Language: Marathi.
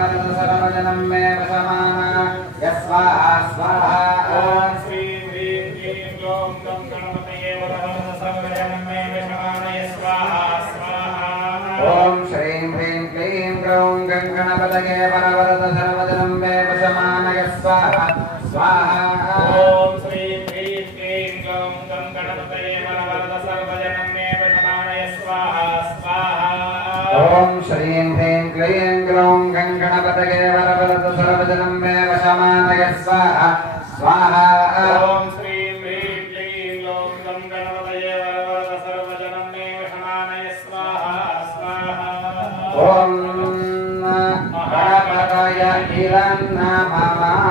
वरवरद सर्वजनं मे वशमाना यस्वाहा स्वाहा ओम श्री ह्रीं क्लीं ग्लौं गं गणपतये वरवरद सर्वजनं मे वशमाना यस्वाहा स्वाहा ओम श्रीं ह्रीं क्लीं ग्लौं गं गणपतये वरवरद सर्वजनं मे वशमाना यस्वाहा स्वाहा ओम श्री ह्रीं क्लीं ग्लौं गं गणपतये वरवरद सर्वजनं मे वशमाना यस्वाहा स्वाहा ओम श्रीं ह्रीं क्लीं ग्लौं गं गणपतये वरवरद सर्वजनं मे वशमाना यस्वाहा स्वाहा ओम श्री ह्रीं क्लीं ग्लौं गं गणपतये वरवरद सर्वजनं मे वशमाना यस्वाहा स्वाहा ओम गणपतये हिरण्यममा